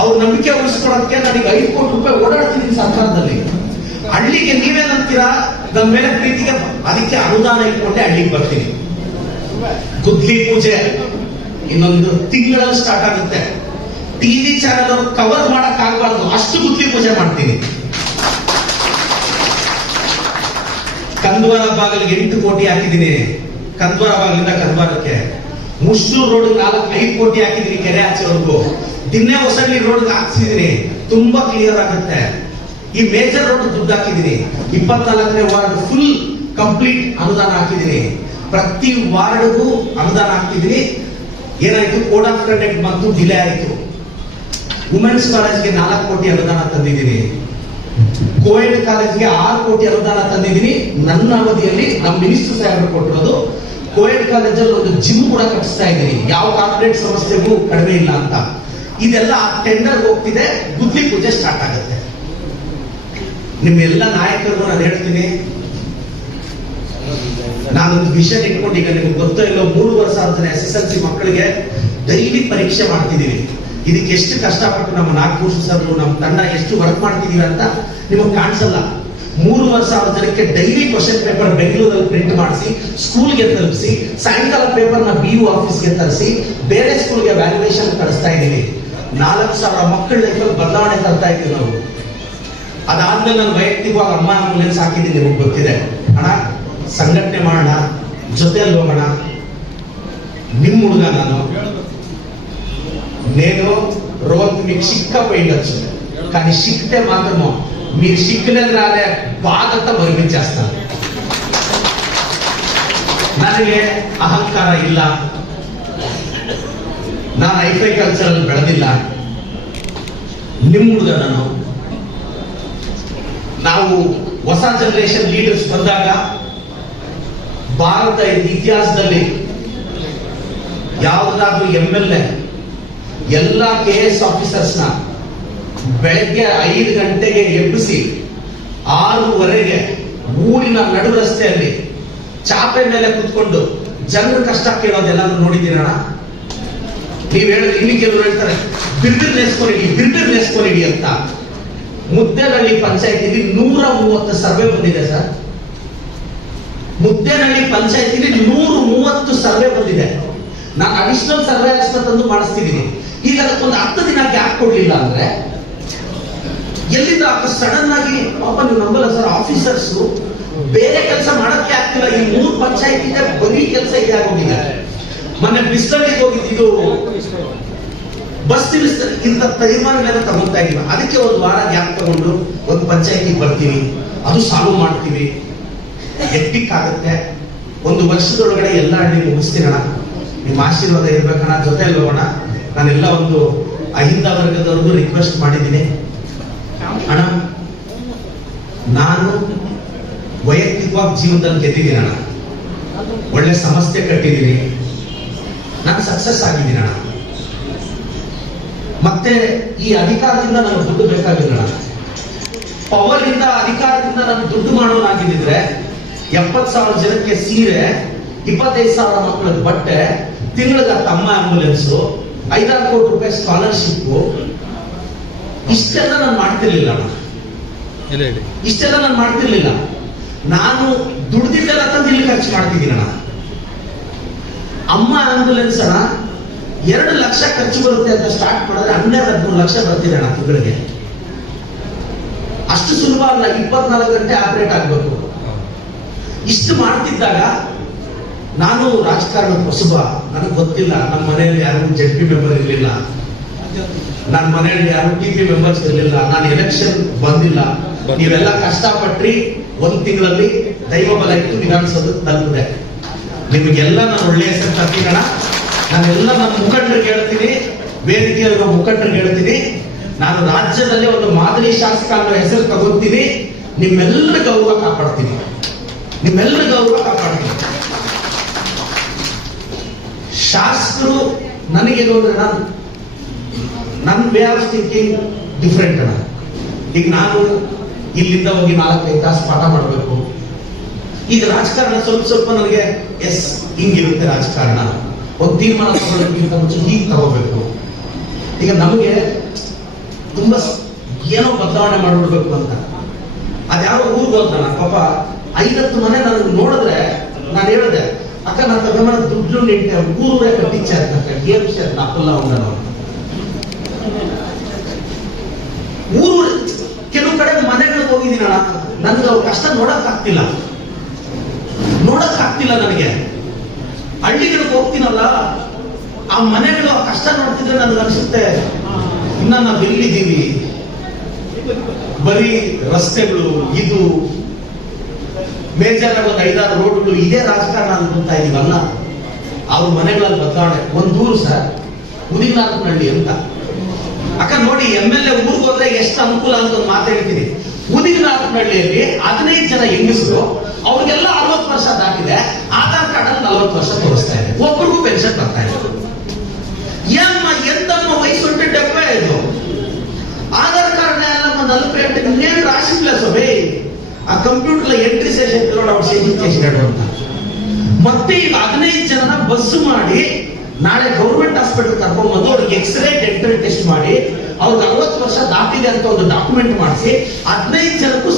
ಅವ್ರ ನಂಬಿಕೆ ಉಳಿಸ್ಕೊಳಕ್ಕೆ ನನಗೆ ಐದು ಕೋಟಿ ರೂಪಾಯಿ ಓಡಾಡ್ತೀನಿ ಸರ್ಕಾರದಲ್ಲಿ. ಹಳ್ಳಿಗೆ ನೀವೇನಂತೀರಾ? ನಮ್ಮ ಮೇಲೆ ಪ್ರೀತಿಗೆ ಅದಕ್ಕೆ ಅನುದಾನ ಇಟ್ಕೊಂಡೆ ಹಳ್ಳಿಗೆ ಬರ್ತೀನಿ. ಗುದ್ಲಿ ಪೂಜೆ ಇನ್ನೊಂದು ತಿಂಗಳಲ್ಲಿ ಸ್ಟಾರ್ಟ್ ಆಗುತ್ತೆ. ಟಿವಿ ಚಾನೆಲ್ ಅವ್ರು ಕವರ್ ಮಾಡಕ್ ಆಗ್ಬಾರ್ದು. ಅಷ್ಟು ಗುದ್ಲಿ ಪೂಜೆ ಮಾಡ್ತೀನಿ. ಕಂದ್ವಾರ ಬಾಗಿಲಿಗೆ ಎಂಟು ಕೋಟಿ ಹಾಕಿದ್ದೀನಿ. ಕಂದ್ವಾರ ಬಾಗಿಲಿಂದ ಕಂದ್ವಾರಕ್ಕೆ. ಮುಷ್ಟೂರು ರೋಡ್ ನಾಲ್ಕು ಐದು ಕೋಟಿ ಹಾಕಿದ್ದೀನಿ ಕೆರೆ ಆಚೆವರೆಗೂ ದಿನ್ನೆ ಹೊಸಳ್ಳಿ ರೋಡ್ ಹಾಕ್ಸಿದೀನಿ. ತುಂಬಾ ಕ್ಲಿಯರ್ ಆಗುತ್ತೆ. ಈ ಮೇಜರ್ ರೋಡ್ ದುಡ್ಡು ಹಾಕಿದ್ದೀನಿ ಇಪ್ಪತ್ನಾಲ್ಕನೇ ವಾರ್ಡ್ ಫುಲ್ ಕಂಪ್ಲೀಟ್ ಅನುದಾನ ಹಾಕಿದ್ದೀನಿ ಪ್ರತಿ ವಾರ್ಡ್ಗೂ ಅನುದಾನ ಹಾಕ್ತಿದ್ದೀನಿ ಏನಾಯ್ತು? ಕೋಡ್ ಆಫ್ ಕಂಡಕ್ಟ್ ಬಂತು ಡಿಲೇ ಆಯಿತು ವುಮೆನ್ಸ್ ಕಾಲೇಜ್ಗೆ ನಾಲ್ಕು ಕೋಟಿ ಅನುದಾನ ತಂದಿದ್ದೀನಿ ಕೋವಿಡ್ ಕಾಲೇಜ್ಗೆ ಆರು ಕೋಟಿ ಅನುದಾನ ತಂದಿದ್ದೀನಿ ನನ್ನ ಅವಧಿಯಲ್ಲಿ ನಮ್ಮ ಮಿನಿಸ್ಟರ್ ಸಾಹೇಬರು ಕೊಟ್ಟಿರೋದು ಕೋವಿಡ್ ಕಾಲೇಜಲ್ಲಿ ಒಂದು ಜಿಮ್ ಕೂಡ ಕಟ್ಟಿಸ್ತಾ ಇದ್ದೀನಿ. ಯಾವ ಕಾರ್ಪೊರೇಟ್ ಸಂಸ್ಥೆಗೂ ಕಡಿಮೆ ಇಲ್ಲ ಅಂತ. ಇದೆಲ್ಲ ಟೆಂಡರ್ ಹೋಗ್ತಿದೆ, ಬುದ್ಧಿ ಪೂಜೆ ಸ್ಟಾರ್ಟ್ ಆಗುತ್ತೆ. ನಿಮ್ಮೆಲ್ಲ ನಾಯಕರು ನಾನು ಹೇಳ್ತೀನಿ. ನಾನೊಂದು ವಿಷನ್ ಇಟ್ಕೊಂಡು ಈಗ ನಿಮ್ಗೆ ಗೊತ್ತೋ ಇಲ್ಲೋ, ಮೂರುವರೆ ವರ್ಷ ಜನ ಎಸ್ ಎಸ್ ಎಲ್ ಸಿ ಮಕ್ಕಳಿಗೆ ಡೈಲಿ ಪರೀಕ್ಷೆ ಮಾಡ್ತಿದ್ದೀವಿ ಇದಕ್ಕೆ ಎಷ್ಟು ಕಷ್ಟಪಟ್ಟು ನಮ್ಮ ನಾಗಭೂಷಣ ಸರ್ ನಮ್ಮ ತಂಡ ಎಷ್ಟು ವರ್ಕ್ ಮಾಡ್ತಿದೀವಿ ಅಂತ ನಿಮಗೆ ಕಾಣಿಸಲ್ಲ. ಮೂರುವರೆ ಸಾವಿರ ಜನಕ್ಕೆ ಡೈಲಿ ಕ್ವಶನ್ ಪೇಪರ್ ಬೆಂಗಳೂರಲ್ಲಿ ಪ್ರಿಂಟ್ ಮಾಡಿಸಿ ಸ್ಕೂಲ್ಗೆ ತಲುಪಿಸಿ, ಸಾಯಂಕಾಲ ಪೇಪರ್ನ ಬಿ ಯು ಆಫೀಸ್ಗೆ ತರಿಸಿ, ಬೇರೆ ಸ್ಕೂಲ್ಗೆ ವ್ಯಾಲ್ಯೂಯೇಷನ್ ಕಳಿಸ್ತಾ ಇದ್ದೀವಿ. ನಾಲ್ಕು ಸಾವಿರ ಮಕ್ಕಳ ಲೈಫಲ್ಲಿ ಬದಲಾವಣೆ ತರ್ತಾ ಇದ್ದೀವಿ ನಾವು ಅದಾದ್ಮೇಲೆ ನಾನು ವೈಯಕ್ತಿಕವಾಗಿ ಅಮ್ಮ ಆಂಬುಲೆನ್ಸ್ ಹಾಕಿದ್ದೀನಿ ನಿಮಗೆ ಗೊತ್ತಿದೆ ಅಣ್ಣ ಸಂಘಟನೆ ಮಾಡೋಣ ಜೊತೆಯಲ್ಲಿ ಹೋಗೋಣ ನಿಮ್ಮ ಹುಡುಗ ನಾನು నేను రోజు మీకు సిక్కపోయిండొచ్చు కానీ సిక్కితే మాత్రము మీరు సిక్కులేదు రాలే బాధతో మరిపించేస్తాను ನನಗೆ ಅಹಂಕಾರ ಇಲ್ಲ ನಾನು ಐಫೈ ಕಲ್ಚರ್ ಬೆಳೆದಿಲ್ಲ. ನಿಮ್ಮ ಹುಡುಗ ನಾನು ನಾವು ಹೊಸ ಜನರೇಷನ್ ಲೀಡರ್ಸ್ ಬಂದಾಗ ಭಾರತ ಇತಿಹಾಸದಲ್ಲಿ ಯಾವುದಾದ್ರೂ ಎಂ ಎಲ್ ಎ ಎಲ್ಲ ಕೆ ಎಸ್ ಆಫೀಸರ್ಸ್ನ ಬೆಳಗ್ಗೆ ಐದು ಗಂಟೆಗೆ ಎಬ್ಬಿಸಿ ಆರೂವರೆಗೆ ಊರಿನ ನಡು ರಸ್ತೆಯಲ್ಲಿ ಚಾಪೆ ಮೇಲೆ ಕುತ್ಕೊಂಡು ಜನರ ಕಷ್ಟ ಕೇಳೋದೆಲ್ಲ ನೋಡಿದ್ದೀರಣ ನೀವ್ ಹೇಳಿ ಇಲ್ಲಿ ಕೆಲವರು ಹೇಳ್ತಾರೆ, ಬಿರ್ಬಿರ್ ನೆಸ್ಕೊಂಡಿಡಿ ಬಿರ್ಬಿರ್ ನೆಸ್ಕೊಂಡಿಡಿ ಅಂತ. ಮುದ್ದೇನಹಳ್ಳಿ ಪಂಚಾಯತಿಲಿ ನೂರ ಮೂವತ್ತು ಸರ್ವೆ ಬಂದಿದೆ ಸರ್. ಮುದ್ದೇನಹಳ್ಳಿ ಪಂಚಾಯತಿಲಿ ನೂರು ಮೂವತ್ತು ಸರ್ವೆ ಬಂದಿದೆ. ನಾನು ಅಡಿಷನಲ್ ಸರ್ವೆ ತಂದು ಮಾಡಿಸ್ತಿದ್ದೀನಿ. ಈಗ ಅದಕ್ಕೊಂದು ಹತ್ತು ದಿನ ಗ್ಯಾಪ್ ಕೊಡ್ಲಿಲ್ಲ ಅಂದ್ರೆ, ಎಲ್ಲಿಂದ ಸಡನ್ ಆಗಿ, ಪಾಪ ನೀವು ನಂಬಲ್ಲ ಸರ್ ಆಫೀಸರ್ಸ್ ಬೇರೆ ಕೆಲಸ ಮಾಡಕ್ಕೆ ಆಗ್ತಿಲ್ಲ. ಈ ಮೂರು ಪಂಚಾಯತಿ ಬರೀ ಕೆಲಸ ಇದೆ ಆಗೋಗಿದೆ ಮೊನ್ನೆ ಬಿಸ್ಲಲ್ಲಿ ಹೋಗಿದ್ದು ಬಸ್ ಇಂಥ ಮೇಲೆ ತಗೊಂತಾ ಇಲ್ಲ ಅದಕ್ಕೆ ಒಂದು ವಾರ ಗ್ಯಾಪ್ ತಗೊಂಡು ಒಂದು ಪಂಚಾಯತಿಗೆ ಬರ್ತೀವಿ. ಅದು ಸಾಲ್ವ್ ಮಾಡ್ತೀವಿ. ಎಪ್ಪಿಕ್ ಆಗುತ್ತೆ ಒಂದು ವರ್ಷದೊಳಗಡೆ ಎಲ್ಲ ಹಳ್ಳಿ ಮುಗಿಸ್ತೀರಣ ನಿಮ್ಮ ಆಶೀರ್ವಾದ ಇರ್ಬೇಕಣ್ಣ ಜೊತೆ ಹೋಗೋಣ ನಾನೆಲ್ಲ ಒಂದು ಅಹಿಂದ ವರ್ಗದವ್ರಿಗೂ ರಿಕ್ವೆಸ್ಟ್ ಮಾಡಿದ್ದೀನಿ. ಅಣ್ಣ, ನಾನು ವೈಯಕ್ತಿಕವಾಗಿ ಜೀವನದಲ್ಲಿ ಗೆದ್ದಿದ್ದೀನಿ ಅಣ್ಣ. ಒಳ್ಳೆ ಸಮಸ್ಯೆ ಕಟ್ಟಿದ್ದೀನಿ. ನಾನು ಸಕ್ಸಸ್ ಆಗಿದ್ದೀನಿ ಅಣ್ಣ ಮತ್ತೆ ಈ ಅಧಿಕಾರದಿಂದ ನನಗೆ ದುಡ್ಡು ಬೇಕಾಗಿಲ್ಲ ಅಣ್ಣ ಪವರ್ ಇಂದ ಅಧಿಕಾರದಿಂದ ನಾನು ದುಡ್ಡು ಮಾಡೋನಾಗಿದ್ದಿದ್ರೆ ಎಪ್ಪತ್ ಸಾವಿರ ಜನಕ್ಕೆ ಸೀರೆ ಇಪ್ಪತ್ತೈದು ಸಾವಿರ ಮಕ್ಕಳಿಗೆ ಬಟ್ಟೆ ತಿಂಗಳಿಗೆ ತಮ್ಮ ಆಂಬುಲೆನ್ಸ್ ಐದಾರು ಕೋಟಿ ರೂಪಾಯಿ ಸ್ಕಾಲರ್ಶಿಪ್ ಇಷ್ಟೆಲ್ಲ ನಾನು ಮಾಡ್ತಿರ್ಲಿಲ್ಲ ಇಷ್ಟೆಲ್ಲ ನಾನು ಮಾಡ್ತಿರ್ಲಿಲ್ಲ. ನಾನು ದುಡ್ದಿದ್ದೆಲ್ಲ ತಂದು ಇಲ್ಲಿ ಖರ್ಚು ಮಾಡ್ತಿದ್ದೀನಿ ಅಣ್ಣ ಅಮ್ಮ ಆಂಬುಲೆನ್ಸ್ ಅಣ್ಣ ಎರಡು ಲಕ್ಷ ಖರ್ಚು ಬರುತ್ತೆ ಅಂತ ಸ್ಟಾರ್ಟ್ ಮಾಡಿದ್ರೆ ಹನ್ನೆರಡು ಹದಿಮೂರು ಲಕ್ಷ ಬರ್ತಿದೆ ಅಣ್ಣ ತಿಂಗಳಿಗೆ. ಅಷ್ಟು ಸುಲಭ ಅಲ್ಲ ಇಪ್ಪತ್ನಾಲ್ಕು ಗಂಟೆ ಆಪರೇಟ್ ಆಗ್ಬೇಕು. ಇಷ್ಟು ಮಾಡ್ತಿದ್ದಾಗ ನಾನು ರಾಜಕಾರಣ ಹೊಸಬ ನನಗೆ ಗೊತ್ತಿಲ್ಲ ನಮ್ಮ ಮನೆಯಲ್ಲಿ ಯಾರು ಜೆಡ್ ಪಿ ಮೆಂಬರ್ ಇರಲಿಲ್ಲ. ನನ್ನ ಮನೆಯಲ್ಲಿ ಯಾರು ಟಿ ಪಿ ಮೆಂಬರ್ಸ್ ಇರಲಿಲ್ಲ ನಾನು ಎಲೆಕ್ಷನ್ ಬಂದಿಲ್ಲ. ನೀವೆಲ್ಲ ಕಷ್ಟಪಟ್ಟ್ರಿ ಒಂದು ತಿಂಗಳಲ್ಲಿ ದೈವ ಬಲ ಇತ್ತು ವಿಧಾನಸೌಧ ತಲುಪಿದೆ. ನಿಮಗೆಲ್ಲ ನಾನು ಒಳ್ಳೆಯ ಹೆಸರು ತರ್ತೀನಣ ನಾನೆಲ್ಲ ನನ್ನ ಮುಖಂಡರಿಗೆ ಹೇಳ್ತೀನಿ ವೇದಿಕೆಯಲ್ಲಿರೋ ಮುಖಂಡರಿಗೆ ಹೇಳ್ತೀನಿ. ನಾನು ರಾಜ್ಯದಲ್ಲಿ ಒಂದು ಮಾದರಿ ಶಾಸಕ ಅನ್ನೋ ಹೆಸರು ತಗೋತೀನಿ ನಿಮ್ಮೆಲ್ಲರ ಗೌರವ ಕಾಪಾಡ್ತೀನಿ. ನಿಮ್ಮೆಲ್ಲರ ಗೌರವ ಕಾಪಾಡ್ತೀನಿ. ಶಾಸಕರು ನನಗೇನು ಅಂದ್ರೆ ನಾನು ನನ್ನ ವೇ ಆಫ್ ಥಿಂಕಿಂಗ್ ಡಿಫ್ರೆಂಟ್ ಅಣ್ಣ. ಈಗ ನಾನು ಇಲ್ಲಿಂದ ಹೋಗಿ ನಾಲ್ಕೈದು ತಾಸು ಪಾಠ ಮಾಡಬೇಕು. ಈಗ ರಾಜಕಾರಣ ಸ್ವಲ್ಪ ಸ್ವಲ್ಪ ನನಗೆ ಎಸ್ ಹಿಂಗಿರುತ್ತೆ ರಾಜಕಾರಣ. ಒಂದು ತೀರ್ಮಾನ ತಗೊಳ್ಳೋದಕ್ಕಿಂತ ಮುಂಚೆ ಹೀಗೆ ತಗೋಬೇಕು. ಈಗ ನಮಗೆ ತುಂಬಾ ಏನೋ ಬದಲಾವಣೆ ಮಾಡ್ಬಿಡ್ಬೇಕು ಅಂತ. ಅದ್ಯಾವ ಊರಿಗೆ ಹೋದ ಪಾಪ ಐವತ್ತು ಮನೆ ನನಗೆ ನೋಡಿದ್ರೆ, ನಾನು ಹೇಳಿದೆ, ಅಕ್ಕ ನನ್ನ ತಗೊಂಡ ದುಡ್ಡು ನಿಂಟೆ ಊರೂರೇ ಅಂತ ಏನ್ ವಿಷಯ ನಾಪಲ್ಲ ಅವನ ಊರು ಕೆಲವು ಕಡೆ ಮನೆಗಳಿಗೆ ಹೋಗಿದ್ದೀನಣ್ಣ. ನನ್ಗೆ ಅವ್ರ ಕಷ್ಟ ನೋಡಕ್ ಆಗ್ತಿಲ್ಲ ನೋಡಕ್ ಆಗ್ತಿಲ್ಲ ನನಗೆ. ಹಳ್ಳಿಗಳಿಗೆ ಹೋಗ್ತೀನಲ್ಲ, ಆ ಮನೆಗಳು ಕಷ್ಟ ನೋಡ್ತಿದ್ರೆ ನನಗೆ ಅನಿಸುತ್ತೆ, ಇನ್ನ ನಾವು ಎಲ್ಲಿದ್ದೀವಿ? ಬರೀ ರಸ್ತೆಗಳು, ಇದು. ಮೇಜರ್ ಆಗೋದು ಐದಾರು ರೋಡ್ಗಳು ಇದೇ ರಾಜಕಾರಣ ಅನ್ಕೊಂತಾ ಇದೀವಲ್ಲ, ಅವ್ರ ಮನೆಗಳಲ್ಲಿ ಬದಲಾವಣೆ. ಒಂದೂರು ಸರ್ ಉದಿನಾಥನಹಳ್ಳಿ ಅಂತ. ಅಕ್ಕ ನೋಡಿ, ಎಂ ಎಲ್ ಎ ಊರಿಗೆ ಹೋದ್ರೆ ಎಷ್ಟು ಅನುಕೂಲ ಅಂತ ಒಂದು ಮಾತು ಹೇಳ್ತೀನಿ. ಉದಿನಾಥನಹಳ್ಳಿಯಲ್ಲಿ ಹದಿನೈದು ಜನ ಹೆಂಗಸರು, ಅವ್ರಿಗೆಲ್ಲ ಅರವತ್ತು ವರ್ಷ ದಾಟಿದೆ ಆಧಾರ್ ಕಾರ್ಡ್ ಅಲ್ಲಿ ನಲವತ್ತು ವರ್ಷ ತೋರಿಸ್ತಾ ಇದೆ ಒಬ್ಬರಿಗೂ ಪೆನ್ಷನ್ ಬರ್ತಾ ಇದೆ ಏಮ್ಮ ಎಂತಮ್ಮ ವಯಸ್ಸು ಉಂಟು ಡಬ್ಬೆ ಇದು ಆಧಾರ್ ಕಾರ್ಡ್ ನಮ್ಮ ನಲವತ್ತು ಗಂಟೆ నేను రాసిప్లే సోబే ಆ ಕಂಪ್ಯೂಟರ್ ಎಂಟ್ರಿ ಸೆಷನ್ ಅವ್ರು ಸೆಷನ್ చేసినాడు ಅಂತ ಮತ್ತೆ ಈಗ ಹದಿನೈದು ಜನ ಬಸ್ ಮಾಡಿ ನಾಳೆ ಗೌರ್ಮೆಂಟ್ ಹಾಸ್ಪಿಟಲ್ ಕರ್ಕೊಂಡ್ ಬಂದು ಅವ್ರಿಗೆ ಎಕ್ಸ್ರೇ ಡೆಂಟಲ್ ಟೆಸ್ಟ್ ಮಾಡಿ ಅವ್ರಿಗೆ ಅರವತ್ತು ವರ್ಷ ದಾಟಿದೆ ಅಂತ ಒಂದು ಡಾಕ್ಯುಮೆಂಟ್ ಮಾಡಿಸಿ ಹದಿನೈದು ಜನಕ್ಕೂ